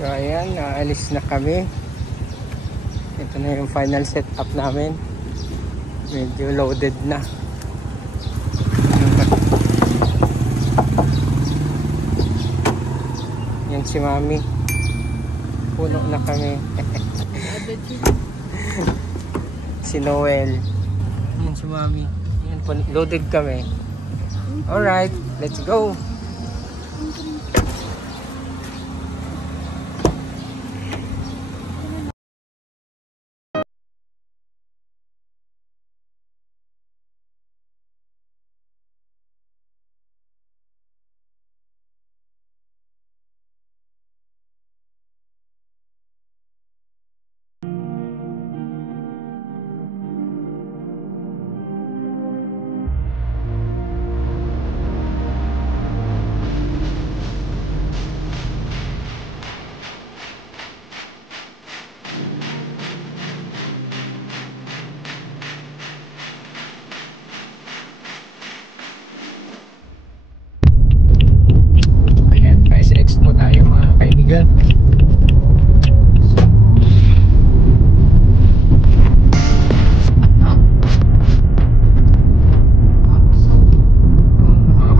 So ayan, naalis na kami. Ito na yung final setup namin. Medyo loaded na. Yan si Mami. Puno na kami. Si Noel. Yan si Mami. Yan, loaded kami. Alright, let's go.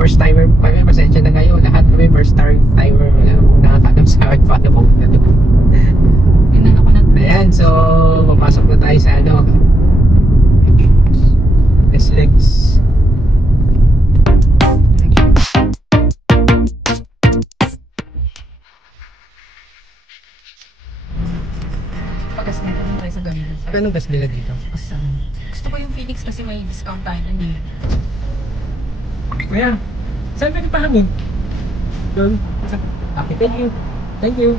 First timer pa kami, pasensya na kayo. Lahat kami first timer. Nakatanggap sa akin pa na po. Ayan, so papasok na tayo sa ano, SLEX. Pagas na tayo sa gabi. Anong gas nila dito? Gusto ko yung Phoenix kasi may discount tayo na niya. Kuya, saan pwede pahamon? Doon. Okay, thank you. Thank you.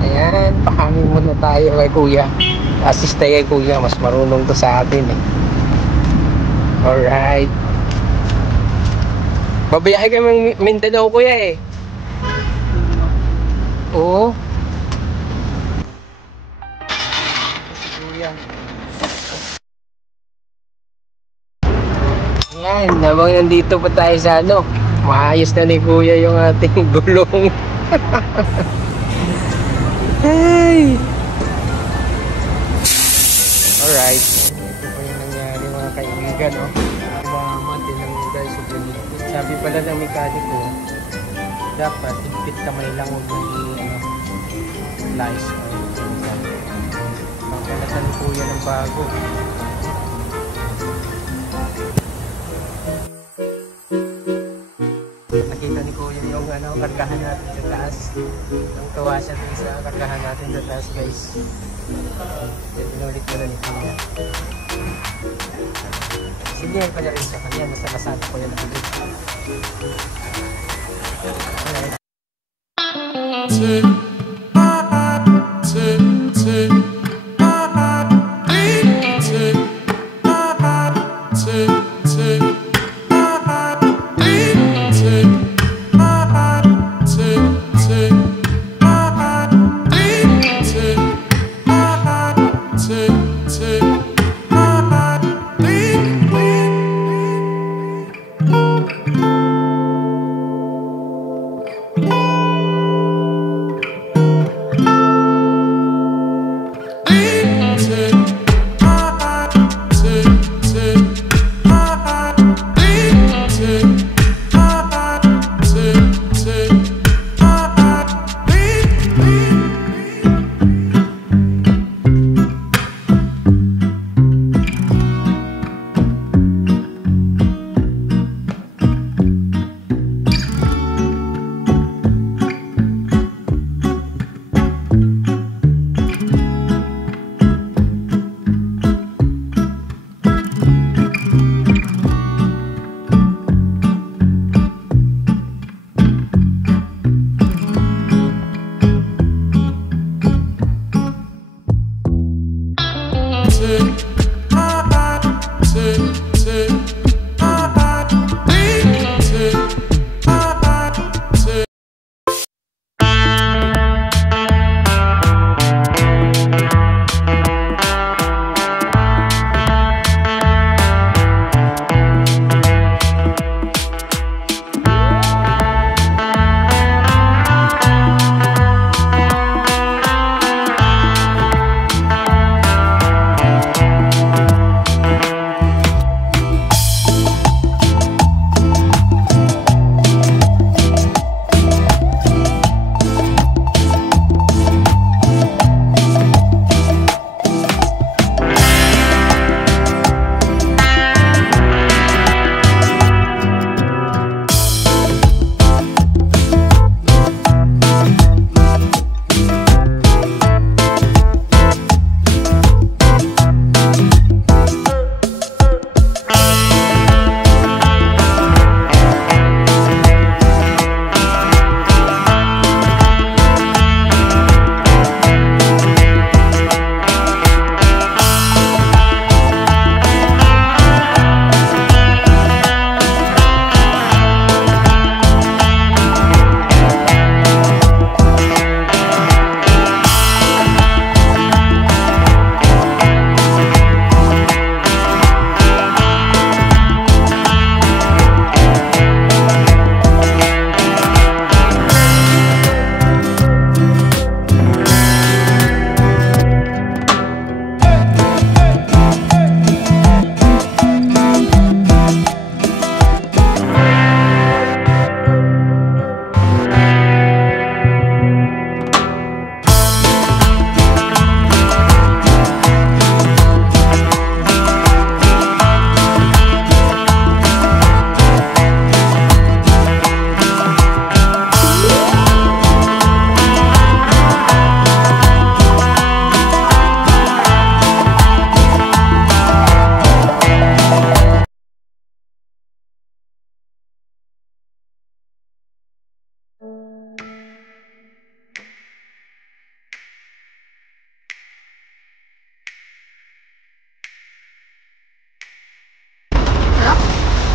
Ayan, pahamon muna tayo kay Kuya. Assist tayo kay Kuya, mas marunong to sa atin eh. Alright. Babayahe kami Mindanao, Kuya eh. Oo. Ayan, habang nandito pa tayo sa ano, maayos na ni Kuya yung ating gulong. Hey! Alright. Ito po yung nangyari mga kaibigan, no? Tinanggal guys, sabi pala ng mekaniko, dapat impit kamay lang huwag may lies o pagkalatan ni Kuya ng bago. Nakita ni Kuya yung kargahan natin sa taas. Ang tawa siya sa kargahan natin sa taas guys. Pinulit ko na ni Kuya. Sige pala rin sa kanya, nasa ko yan ulit.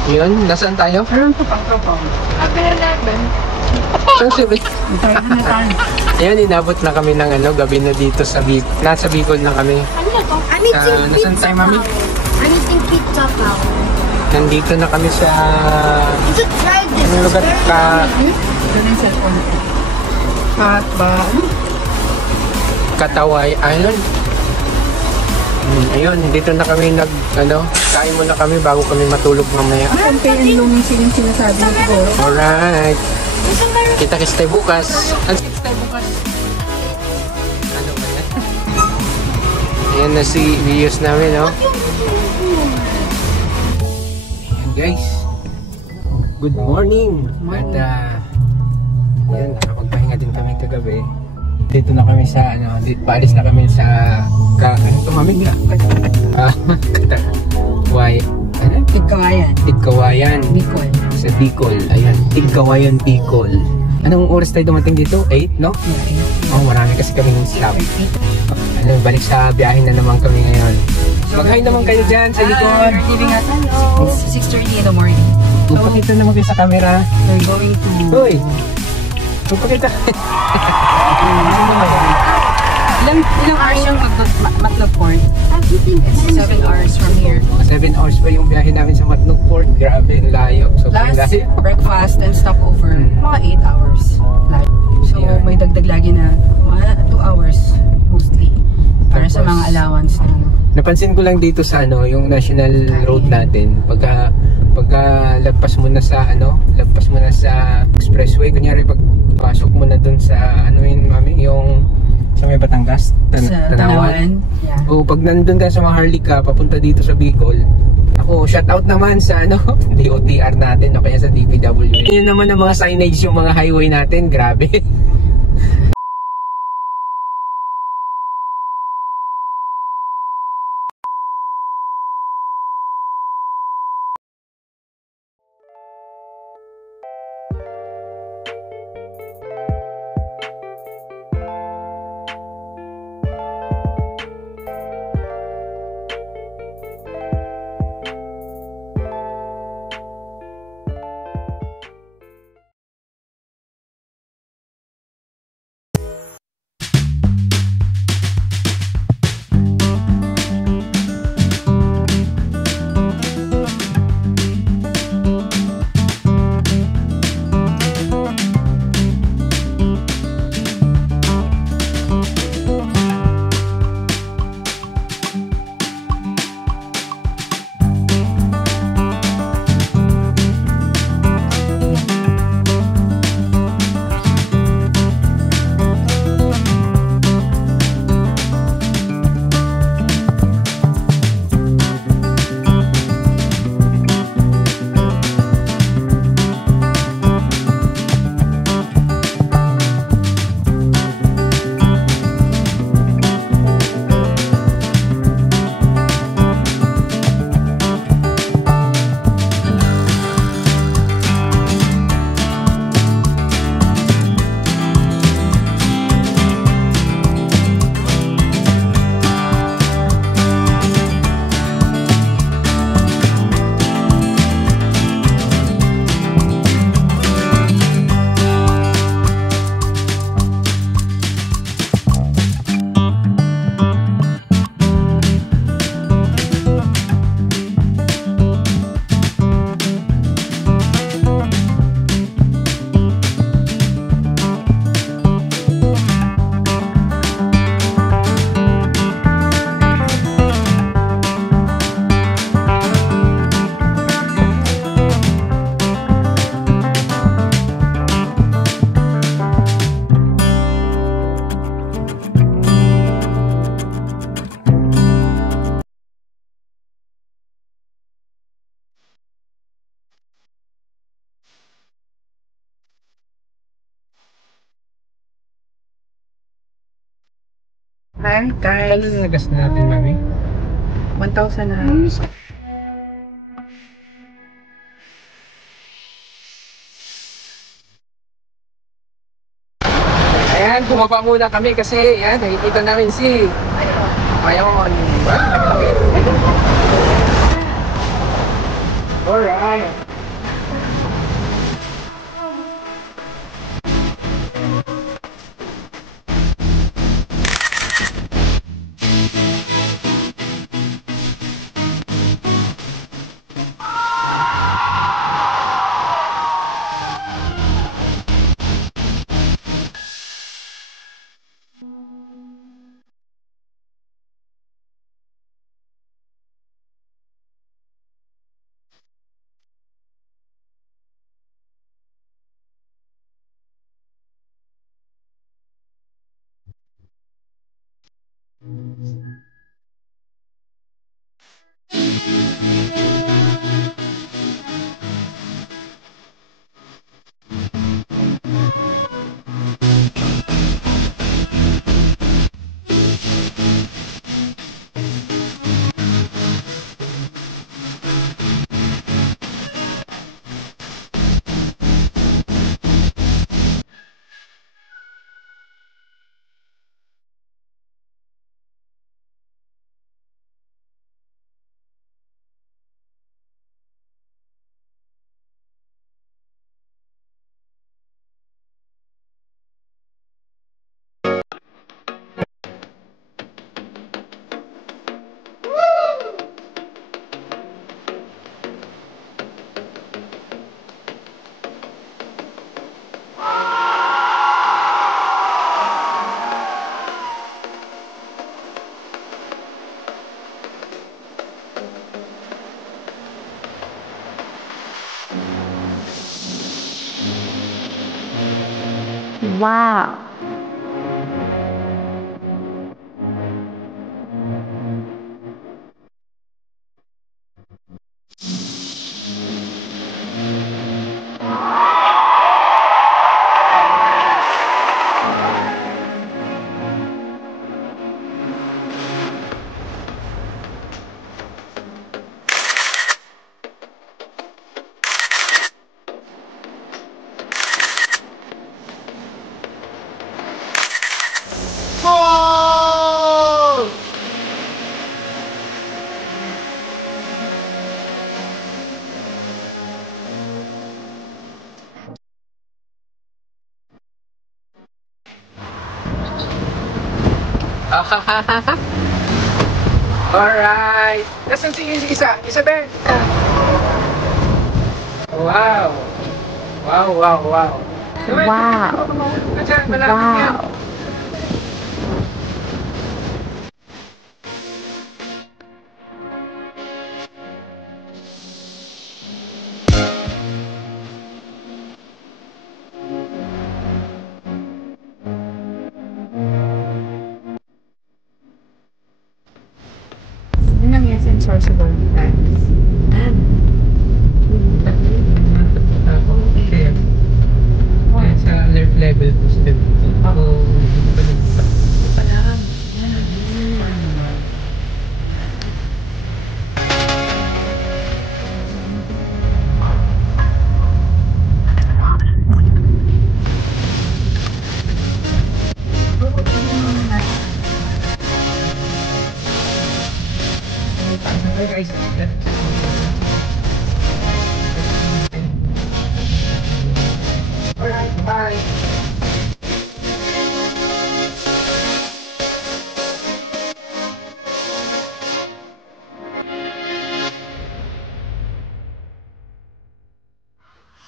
Yun, nasaan tayo? Meron po pang propong. Happy 11. Saan si Rick? Tayo na tayo. Ayan, inabot na kami ng gabi na dito sa Bicol. Nasa Bicol na kami. Ano na to? I'm eating Nasaan pizza tayo, mami? now. I'm eating pizza now. Nandito na kami sa... You should try this. Anong lugar? Ito na yung cellphone ko. At ba? Kataway Island. Ayun, dito na kami kain muna kami bago kami matulog mamaya. Campaign and looming yung sinasabi mo siguro. Alright. Kita-kits tayo bukas. Ano tayo bukas? Ano ba yan? Ayan na si videos namin, no? Ayan guys. Good morning. At ayan, nakapagpahinga din kami kagabi. Dito na kami sa paalis na kami sa ano tumamig na? Tigkawayan. Tigkawayan. Bicol. Sa Bicol. Ayan, Tigkawayan, Bicol. Anong oras tayo dumating dito? 8, no? Oh, marami kasi kami ng stop. Balik sa biyahe na naman kami ngayon. Mag-hi naman kayo dyan sa likod. We're leaving at 6:30 in the morning. Magpakita naman kayo sa camera. We're going to... Uy! Magpakita. Ilang hours yung Matnog Port? It's 7 hours from here. 7 hours pa yung biyahe namin sa Matnog Port. Grabe, ang layo. Sobrang Last layo. breakfast and stopover, mga 8 hours. So Yeah. may dagdag lagi na mga 2 hours mostly para sa Tapos, mga allowance na Napansin ko lang dito sa yung national road natin, pagka lagpas mo na sa lagpas mo na sa expressway, kunyari pagpasok mo na dun sa mami, yung sa may Batangas, sa Tanawan. Yeah. O pag nandun ka sa Maharlika papunta dito sa Bicol, ako shout out naman sa DOTR natin o kaya sa DPWH. Yun naman ang mga signage yung mga highway natin, grabe. Hi guys, Ano na nagas natin, mami? 1,000 na. Ayan, bumaba muna kami kasi nakikita namin si Mayon. Alright. Wow. Alright! Nasaan si isa? Isa din! Wow! Wow, wow, wow! Wow. Nandiyan, malapit yan. Wow. Yun ang essence source of all times. Okay. Sa alert level po sa ako, Hi guys. Alright, bye.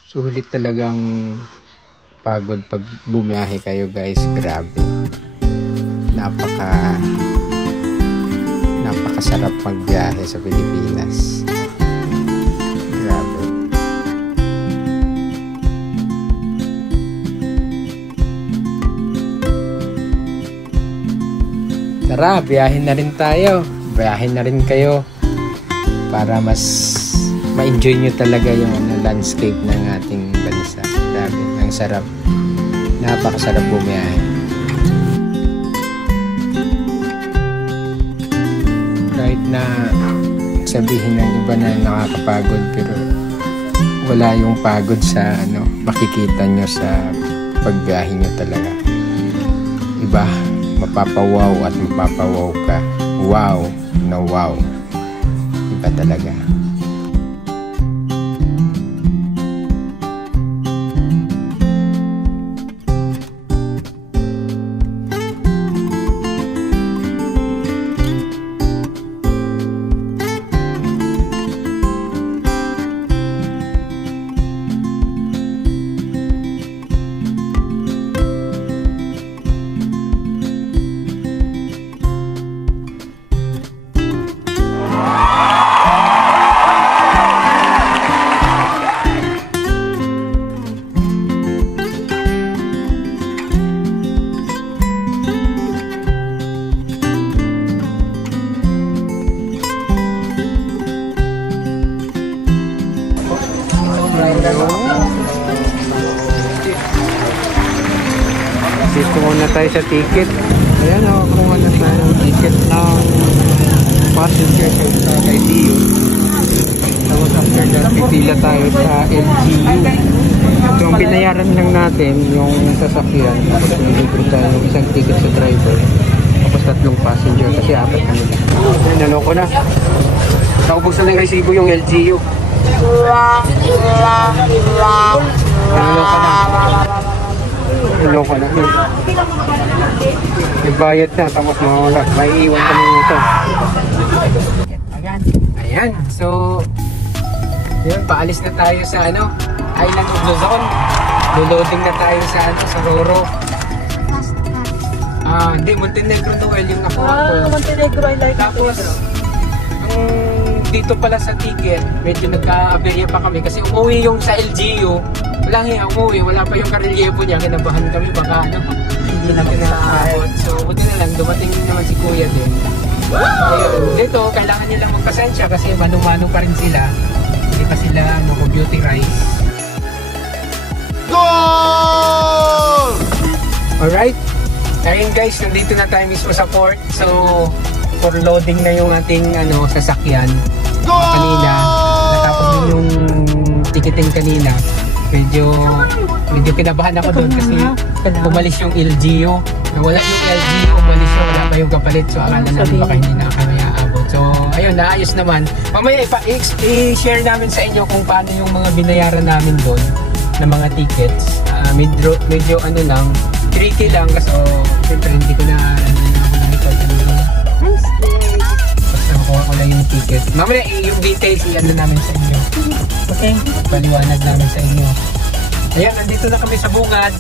Sulit talagang pagod pag bumiyahe kayo guys, grabe. Napakasarap magbiyahe sa Pilipinas. Grabe. Tara, biyahin na rin tayo. Biyahin na rin kayo para mas ma-enjoy nyo talaga yung landscape ng ating bansa. Grabe, ang sarap. Napakasarap bumiyahe. Kahit na sabihin ng iba na nakakapagod, pero wala yung pagod sa makikita nyo sa pagbiyahe nyo talaga. Iba, mapapawaw at mapapawaw ka. Wow na wow. Iba talaga. Dito muna tayo sa ticket. Ayan o, kumuha na tayo ng ticket ng passenger sa IDU. Tapos after that, pipila tayo sa LGU. So ang binayaran lang natin yung sasakyan. Tapos nilibre tayo ng isang ticket sa driver. Tapos 3 passenger kasi 4 kami lang. Naloko na. Naubos na ng resibo yung LGU. Naloko na. Naloko na. Nagbayad na, tapos mawala. May iwan kami nito. Ayan. So, yun, paalis na tayo sa Island of Luzon. Luloding na tayo sa sa Roro. Hindi, Montenegro to, yung nakuha ko. Montenegro, I like Tapos, ang dito pala sa ticket, medyo nagka-aberya pa kami kasi umuwi yung sa LGU. Wala nga umuwi, wala pa yung karelyebo niya. Kinabahan kami baka ano, hindi na kinaabot. So buti na lang, dumating naman si Kuya din. Ayun, dito kailangan nilang magpasensya kasi mano-mano pa rin sila. Hindi pa sila computerize. Goal! Alright. Ayun guys, nandito na tayo mismo sa port. So, for loading na yung ating sasakyan. Kanina, natapos din yung ticketing kanina. Medyo kinabahan ako doon kasi umalis yung LGU. Wala yung LGU, umalis yung wala pa yung kapalit. So, akala namin baka hindi na kami aabot. So, ayun, naayos naman. Mamaya i-share namin sa inyo kung paano yung mga binayaran namin doon na mga tickets. Medyo lang, tricky lang kasi siyempre hindi ko na basta makuha ko lang yung ticket. Mamaya yung details namin sa inyo. Okay? Paliwanag namin sa inyo. Ayan, nandito na kami sa bungad.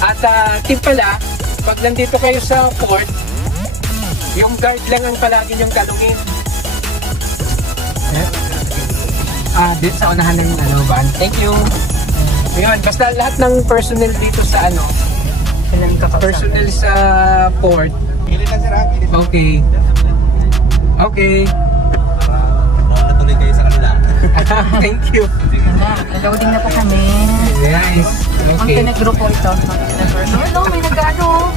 At tip pala, pag nandito kayo sa port, yung guard lang ang palagi niyong talungin. Dito sa unahan ng van. Thank you. Ayun, basta lahat ng personnel dito sa personnel sa port. Okay. Okay. Natuloy kayo sa kanila. Thank you. Loading na po kami. Nice. Okay. Montenegro po ito. Hello, may nag-ano.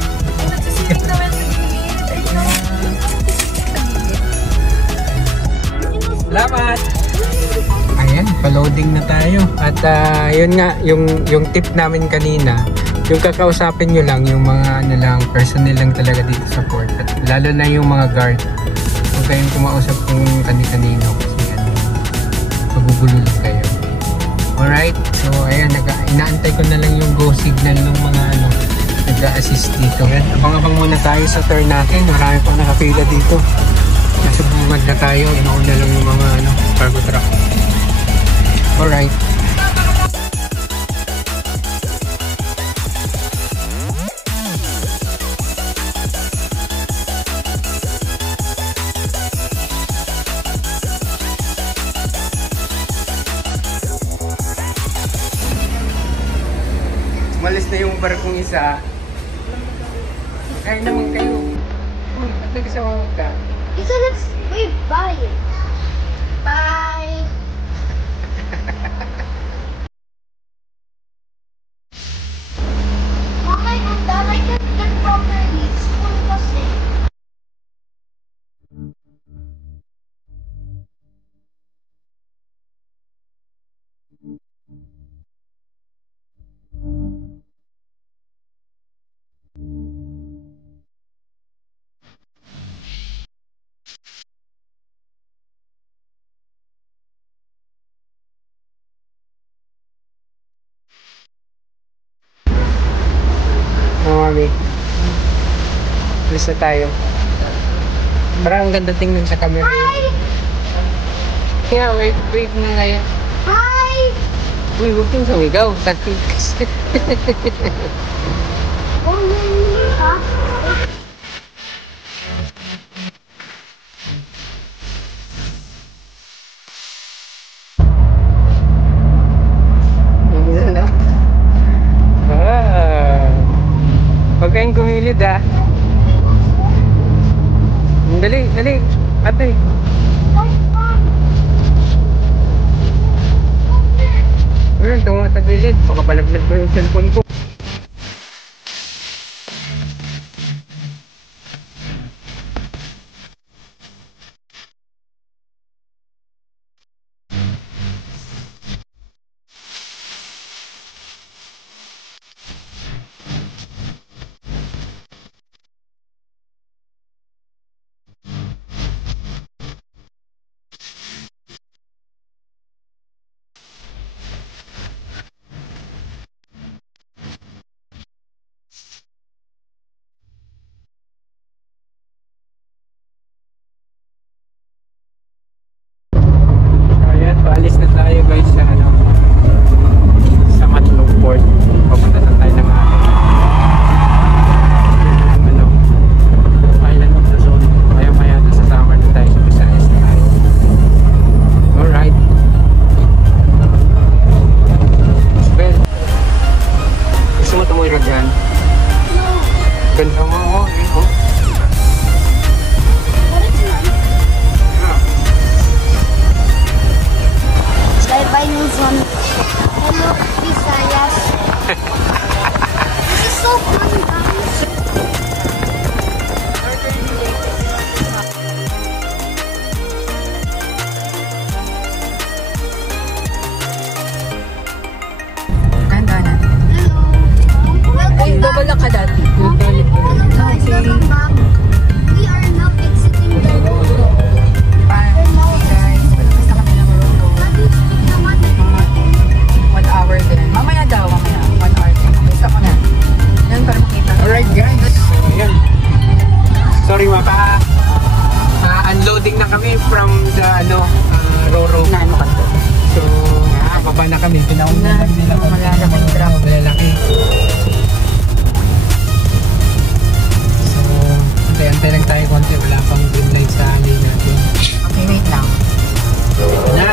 Salamat. Ayan, pa-loading na tayo. At yun nga, yung tip namin kanina, yung kakausapin nyo lang, yung mga personnel lang talaga dito sa port. At lalo na yung mga guard. Huwag kayong kumausap kung kani-kanino kasi magugulo lang kayo. Alright, so ayan, inaantay ko na lang yung go signal ng mga nag-a-assist dito. Ayan, abang-abang muna tayo sa turn natin. Marami pang nakapila dito. Nasa bungad na tayo, inauna lang yung mga cargo truck. Alright. Umalis na yung barkong isa. Kaya naman kayo. Ba't nagsawa ka? You said it's wait, bye. Bye. Mama, I'm done. I can't get properly. It's full kasi. Mami. Alis na tayo. Parang ang ganda tingnan sa camera. Hi. Yeah, wait na nga yan. Hi. Uy, huwag kang sumigaw. Tanting. Oh, really? Huh? Huwag kayong gumilid Dali, dali. Ate. Tumatagilid. Pakapalaglag ko yung cellphone ko. Tolak ka dati. Yung toilet ko. Hello guys, welcome back. We are now exiting the road. Hey guys, palabas na kami ng Rolo. Sabi naman, 1 hour din. Mamaya daw, mamaya. 1 hour din. Okay, stop mo na. Yan, para makita. Alright guys, ayan. Sorry unloading na kami from the Roro. Nano ka to? So, nakababa na kami. Pinaunan lang nila kami. Malalaking truck. Malalaki. So, antay-antay lang tayo konti. Wala pang green light sa alley natin. Okay, wait lang. Na!